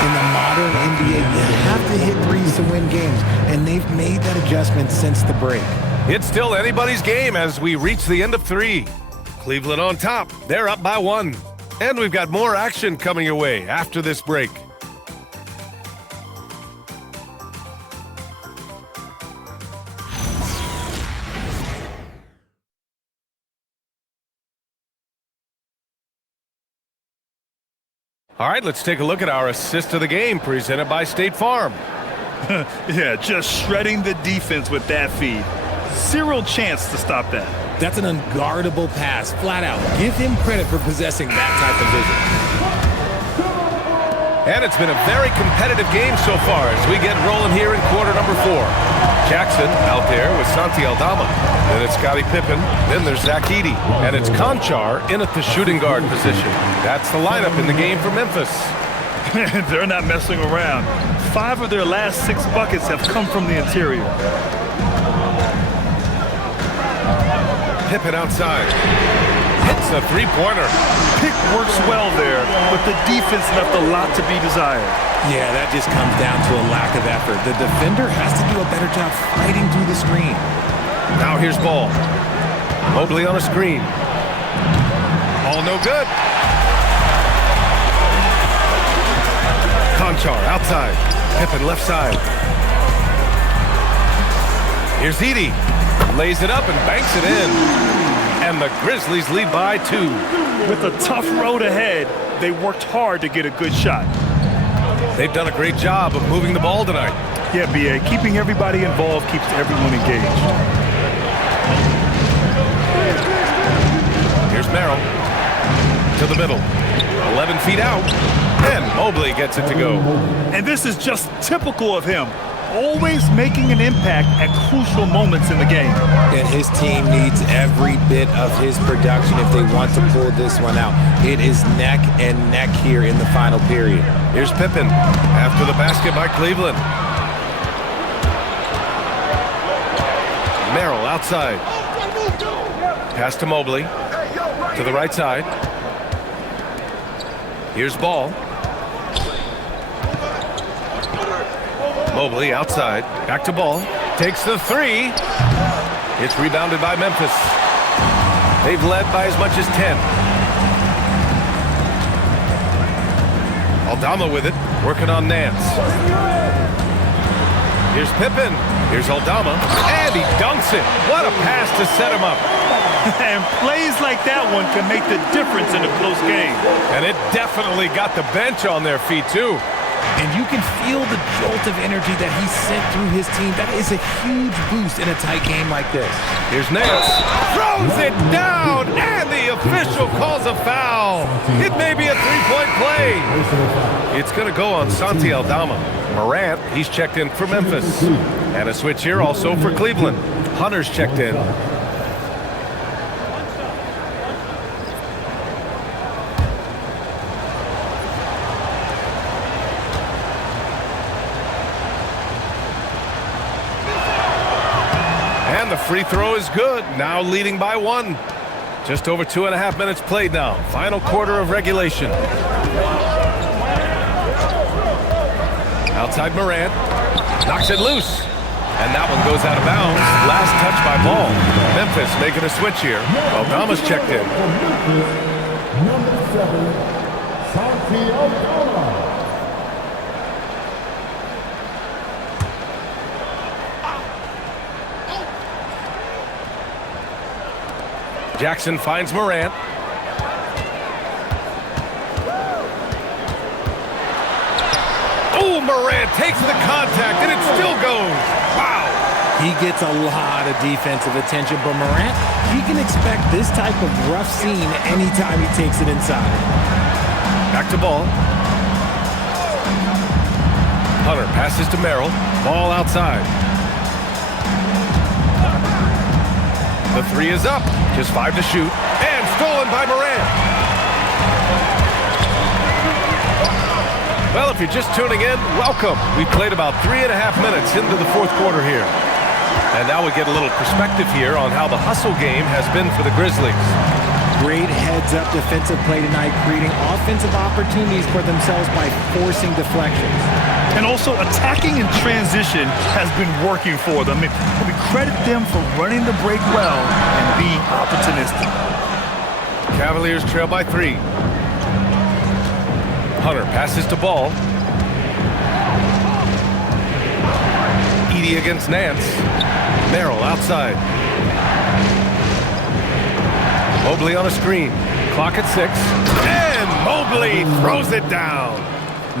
In the modern NBA, you have to hit threes to win games, and they've made that adjustment since the break. It's still anybody's game as we reach the end of 3. Cleveland on top. They're up by 1. And we've got more action coming your way after this break. All right, let's take a look at our assist of the game presented by State Farm. Yeah, just shredding the defense with that feed. Zero chance to stop that. That's an unguardable pass, flat out. Give him credit for possessing that type of vision. And it's been a very competitive game so far as we get rolling here in quarter number 4. Jackson out there with Santi Aldama. Then it's Scottie Pippen. Then there's Zach Edey. And it's Conchar in at the shooting guard position. That's the lineup in the game for Memphis. They're not messing around. 5 of their last 6 buckets have come from the interior. Pippen outside. Hits a 3-pointer. Pick works well there, but the defense left a lot to be desired. Yeah, that just comes down to a lack of effort. The defender has to do a better job fighting through the screen. Now here's Ball. Mobley on a screen. Ball no good. Conchar outside. Pippen left side. Here's Edey. Lays it up and banks it in. And the Grizzlies lead by 2. With a tough road ahead, they worked hard to get a good shot. They've done a great job of moving the ball tonight. Yeah, B.A., keeping everybody involved keeps everyone engaged. Here's Merrill to the middle. 11 feet out, and Mobley gets it to go. And this is just typical of him. Always making an impact at crucial moments in the game. And his team needs every bit of his production if they want to pull this one out. It is neck and neck here in the final period. Here's Pippen after the basket by Cleveland. Merrill outside. Pass to Mobley. To the right side. Here's Ball. Mobley outside. Back to Ball. Takes the three. It's rebounded by Memphis. They've led by as much as 10. Aldama with it. Working on Nance. Here's Pippen. Here's Aldama. And he dunks it. What a pass to set him up. And plays like that one can make the difference in a close game. And it definitely got the bench on their feet, too. And you can feel the jolt of energy that he sent through his team. That is a huge boost in a tight game like this. Here's Nance. Throws it down, and the official calls a foul. It may be a three-point play. It's going to go on Santi Aldama. Morant, he's checked in for Memphis. And a switch here also for Cleveland. Hunter's checked in. The free throw is good. Now leading by 1. Just over 2.5 minutes played now. Final quarter of regulation. Outside Morant. Knocks it loose. And that one goes out of bounds. Last touch by Ball. Memphis making a switch here. Aldama's checked in. Number 7, Santi Aldama. Jackson finds Morant. Oh, Morant takes the contact, and it still goes. Wow. He gets a lot of defensive attention, but Morant, he can expect this type of rough scene anytime he takes it inside. Back to Ball. Hunter passes to Merrill. Ball outside. The three is up. Just 5 to shoot. And stolen by Morant. Well, if you're just tuning in, welcome. We played about 3.5 minutes into the fourth quarter here. And now we get a little perspective here on how the hustle game has been for the Grizzlies. Great heads-up defensive play tonight, creating offensive opportunities for themselves by forcing deflections. And also attacking in transition has been working for them. We credit them for running the break well and being opportunistic. Cavaliers trail by 3. Hunter passes to Ball. Edey against Nance. Merrill outside. Mobley on a screen. Clock at 6. And Mobley throws it down.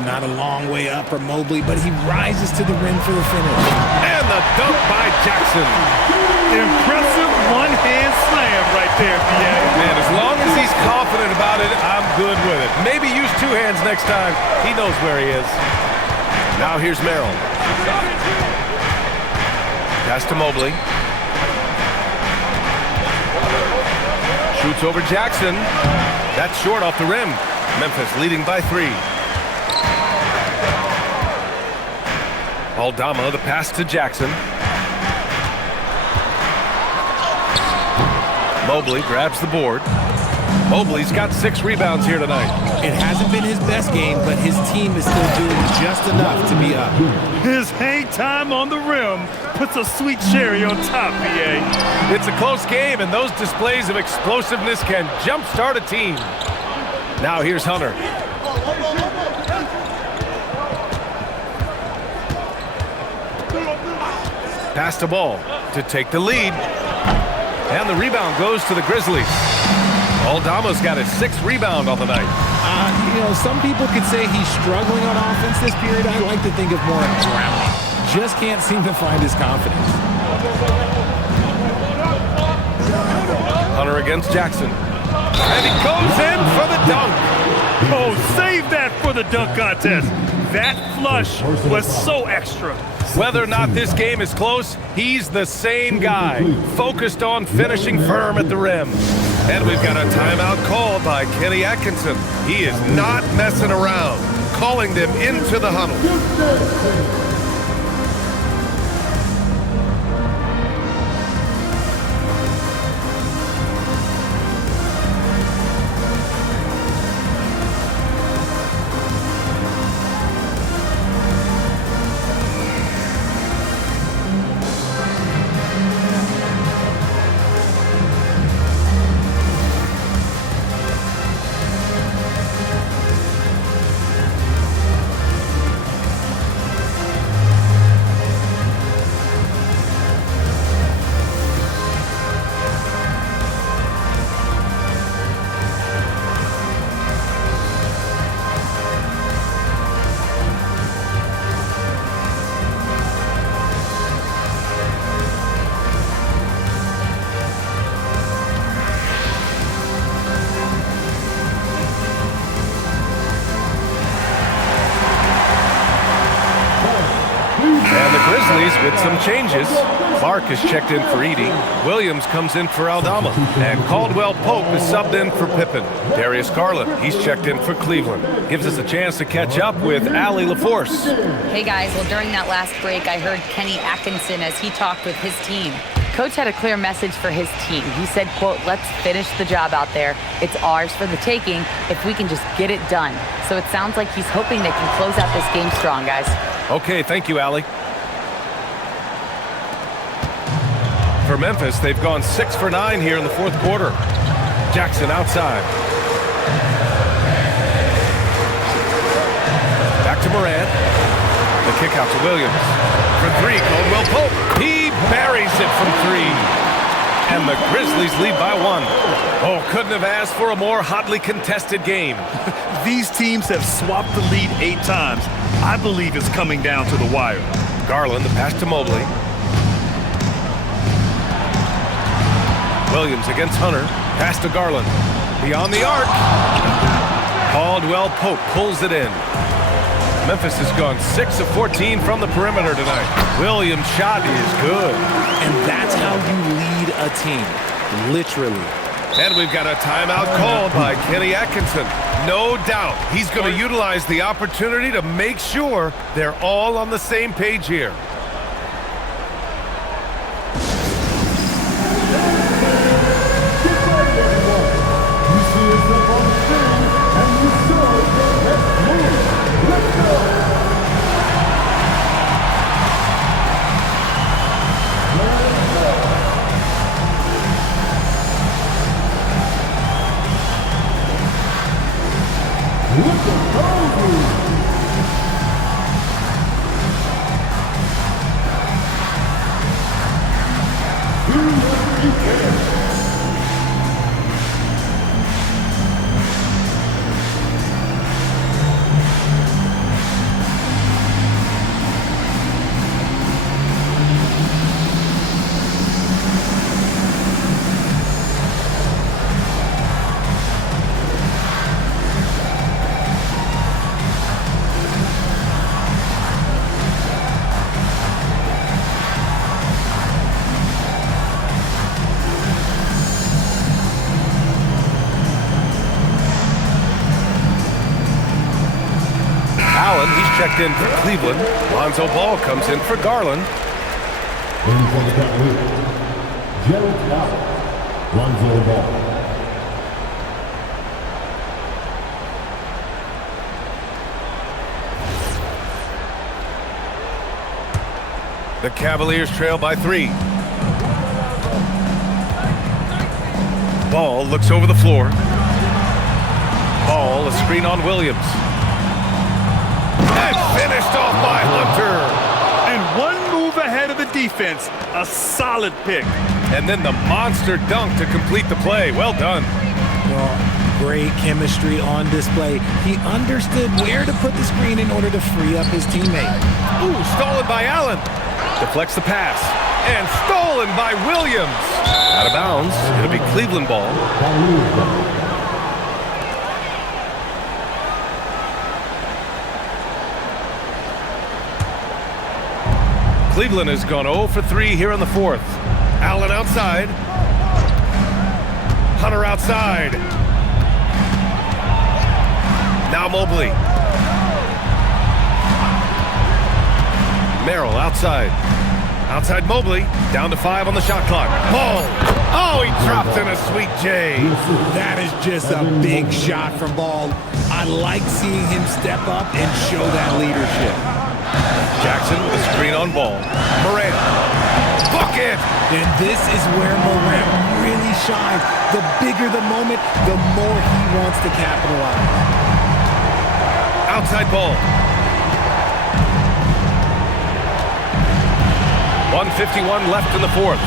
Not a long way up for Mobley, but he rises to the rim for the finish. And the dunk by Jackson. Impressive one-hand slam right there, B.A. Man, as long as he's confident about it, I'm good with it. Maybe use 2 hands next time. He knows where he is. Now here's Merrill. Pass to Mobley. Shoots over Jackson. That's short off the rim. Memphis leading by 3. Aldama, the pass to Jackson. Mobley grabs the board. Mobley's got 6 rebounds here tonight. It hasn't been his best game, but his team is still doing just enough to be up. His hang time on the rim puts a sweet cherry on top, B.A. It's a close game, and those displays of explosiveness can jumpstart a team. Now here's Hunter. Pass the ball to take the lead. And the rebound goes to the Grizzlies. Aldama's got his 6th rebound on the night. Some people could say he's struggling on offense this period. I like to think of more of drowning. just can't seem to find his confidence. Hunter against Jackson. And he goes in for the dunk. Oh, save that for the dunk contest. That flush was so extra. Whether or not this game is close, he's the same guy, focused on finishing firm at the rim. And we've got a timeout called by Kenny Atkinson. He is not messing around, calling them into the huddle. And the Grizzlies with some changes. Clark is checked in for Edie. Williams comes in for Aldama. And Caldwell Pope is subbed in for Pippen. Darius Garland, he's checked in for Cleveland. Gives us a chance to catch up with Allie LaForce. Hey guys, well during that last break, I heard Kenny Atkinson as he talked with his team. Coach had a clear message for his team. He said, quote, let's finish the job out there. It's ours for the taking if we can just get it done. So it sounds like he's hoping they can close out this game strong, guys. Okay, thank you, Allie. For Memphis, they've gone 6 for 9 here in the fourth quarter. Jackson outside. Back to Morant. The kick out to Williams. For three, Caldwell Pope. He buries it from three. And the Grizzlies lead by 1. Oh, couldn't have asked for a more hotly contested game. These teams have swapped the lead 8 times. I believe it's coming down to the wire. Garland, the pass to Mobley. Williams against Hunter. Pass to Garland. Beyond the arc. Caldwell Pope pulls it in. Memphis has gone 6 of 14 from the perimeter tonight. Williams' shot is good. And that's how you lead a team, literally. And we've got a timeout called by Kenny Atkinson. No doubt he's going to utilize the opportunity to make sure they're all on the same page here. Checked in for Cleveland. Lonzo Ball comes in for Garland. In for the Cavaliers, Gerald Allen, Lonzo Ball. The Cavaliers trail by 3. Ball looks over the floor. Ball, a screen on Williams. And finished off by Hunter. And one move ahead of the defense. A solid pick. And then the monster dunk to complete the play. Well done. Well, Great chemistry on display. He understood where to put the screen in order to free up his teammate. Ooh, stolen by Allen. Deflects the pass. And stolen by Williams. Out of bounds. It'll be Cleveland ball. Cleveland has gone 0 for 3 here in the fourth. Allen outside. Hunter outside. Now Mobley. Merrill outside. Outside Mobley. Down to 5 on the shot clock. Ball. Oh, he dropped in a sweet J. That is just a big shot from Ball. I like seeing him step up and show that leadership. Jackson with a screen on Ball. Morant. Bucket! And this is where Morant really shines. The bigger the moment, the more he wants to capitalize. Outside Ball. 1:51 left in the fourth.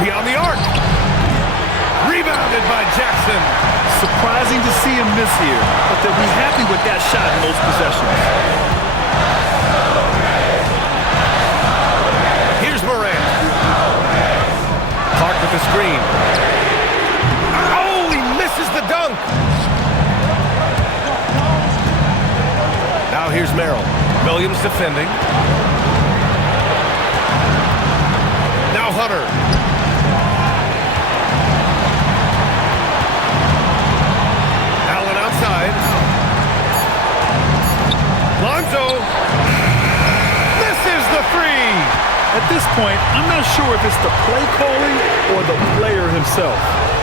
Beyond the arc. Rebounded by Jackson. Surprising to see him miss here, but they'll be happy with that shot in most possessions. Here's Morant. Clark with the screen. Oh, he misses the dunk. Now here's Merrill. Williams defending. Now Hunter. Allen outside. Lonzo. Misses the three. At this point, I'm not sure if it's the play calling or the player himself.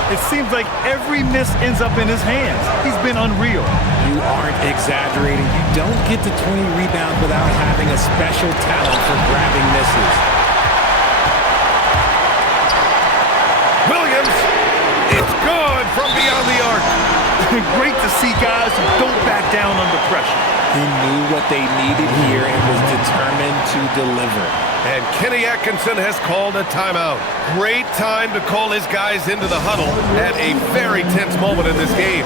It seems like every miss ends up in his hands. He's been unreal. You aren't exaggerating. You don't get to 20 rebounds without having a special talent for grabbing misses. Williams. It's good from beyond the arc. Great to see guys who don't back down under pressure. He knew what they needed here and was determined to deliver. And Kenny Atkinson has called a timeout. Great time to call his guys into the huddle at a very tense moment in this game.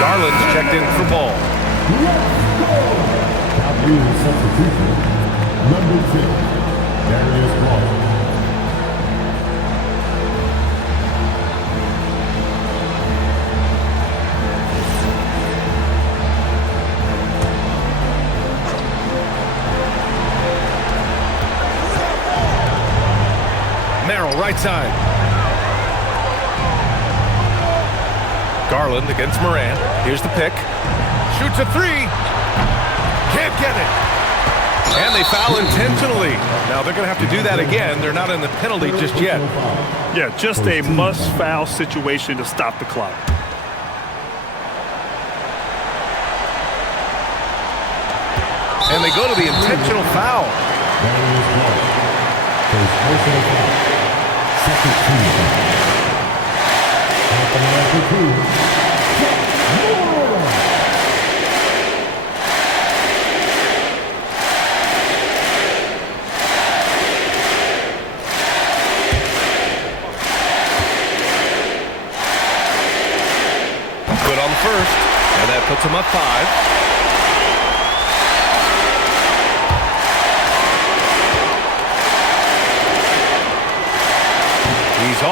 Garland's checked in for Ball. Cavaliers substitution, number 10, Darius Garland. Merrill, right side. Garland against Morant. Here's the pick. Shoots a three. Can't get it. And they foul intentionally. Now they're going to have to do that again. They're not in the penalty just yet. Yeah, just a must-foul situation to stop the clock. And they go to the intentional foul. Darius Garland. First personal foul. Second team. Number 2. Good on the first, and that puts them up 5.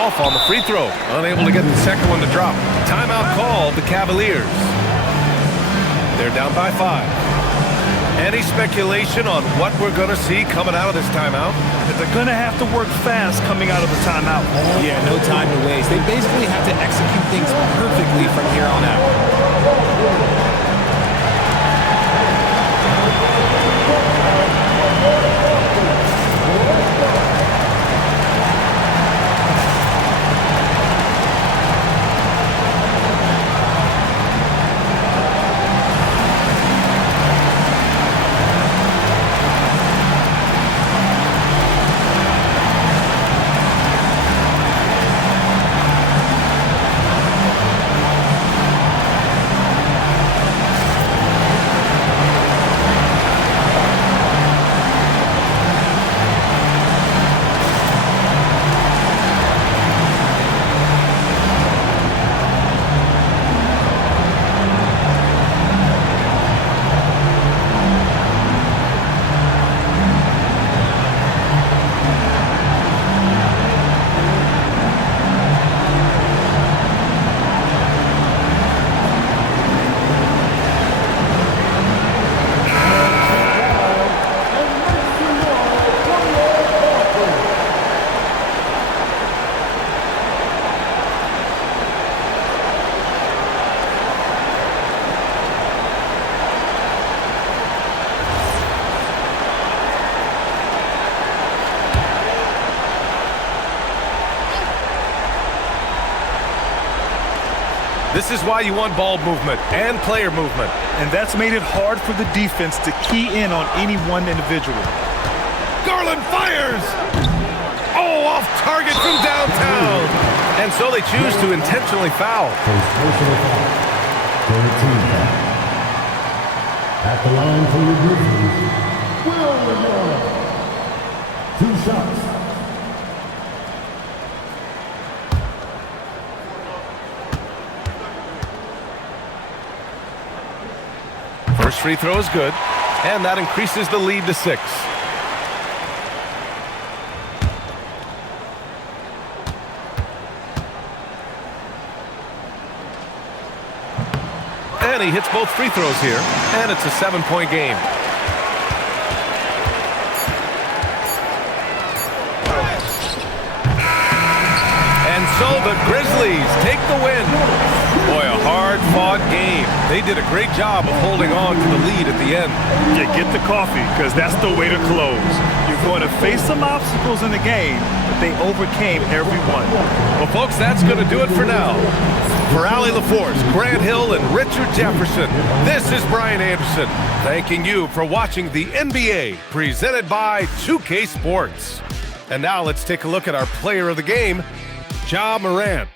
off on the free throw. Unable to get the second one to drop. Timeout called the Cavaliers. They're down by 5. Any speculation on what we're going to see coming out of this timeout? They're going to have to work fast coming out of the timeout. Yeah, no time to waste. They basically have to execute things perfectly from here on out. This is why you want ball movement and player movement. And that's made it hard for the defense to key in on any one individual. Garland fires! Oh, off target from downtown. And so they choose to intentionally foul. Personal foul. For the team foul. At the line for your Grizzlies, Will Rivera. 2 shots. First free throw is good, and that increases the lead to 6. And he hits both free throws here, and it's a 7-point game. And so the Grizzlies take the win. Boy, a hard-fought game. They did a great job of holding on to the lead at the end. Yeah, get the coffee, because that's the way to close. You're going to face some obstacles in the game, but they overcame every one. Well, folks, that's going to do it for now. For Allie LaForce, Grant Hill, and Richard Jefferson, this is Brian Anderson, thanking you for watching the NBA, presented by 2K Sports. And now let's take a look at our player of the game, Ja Morant.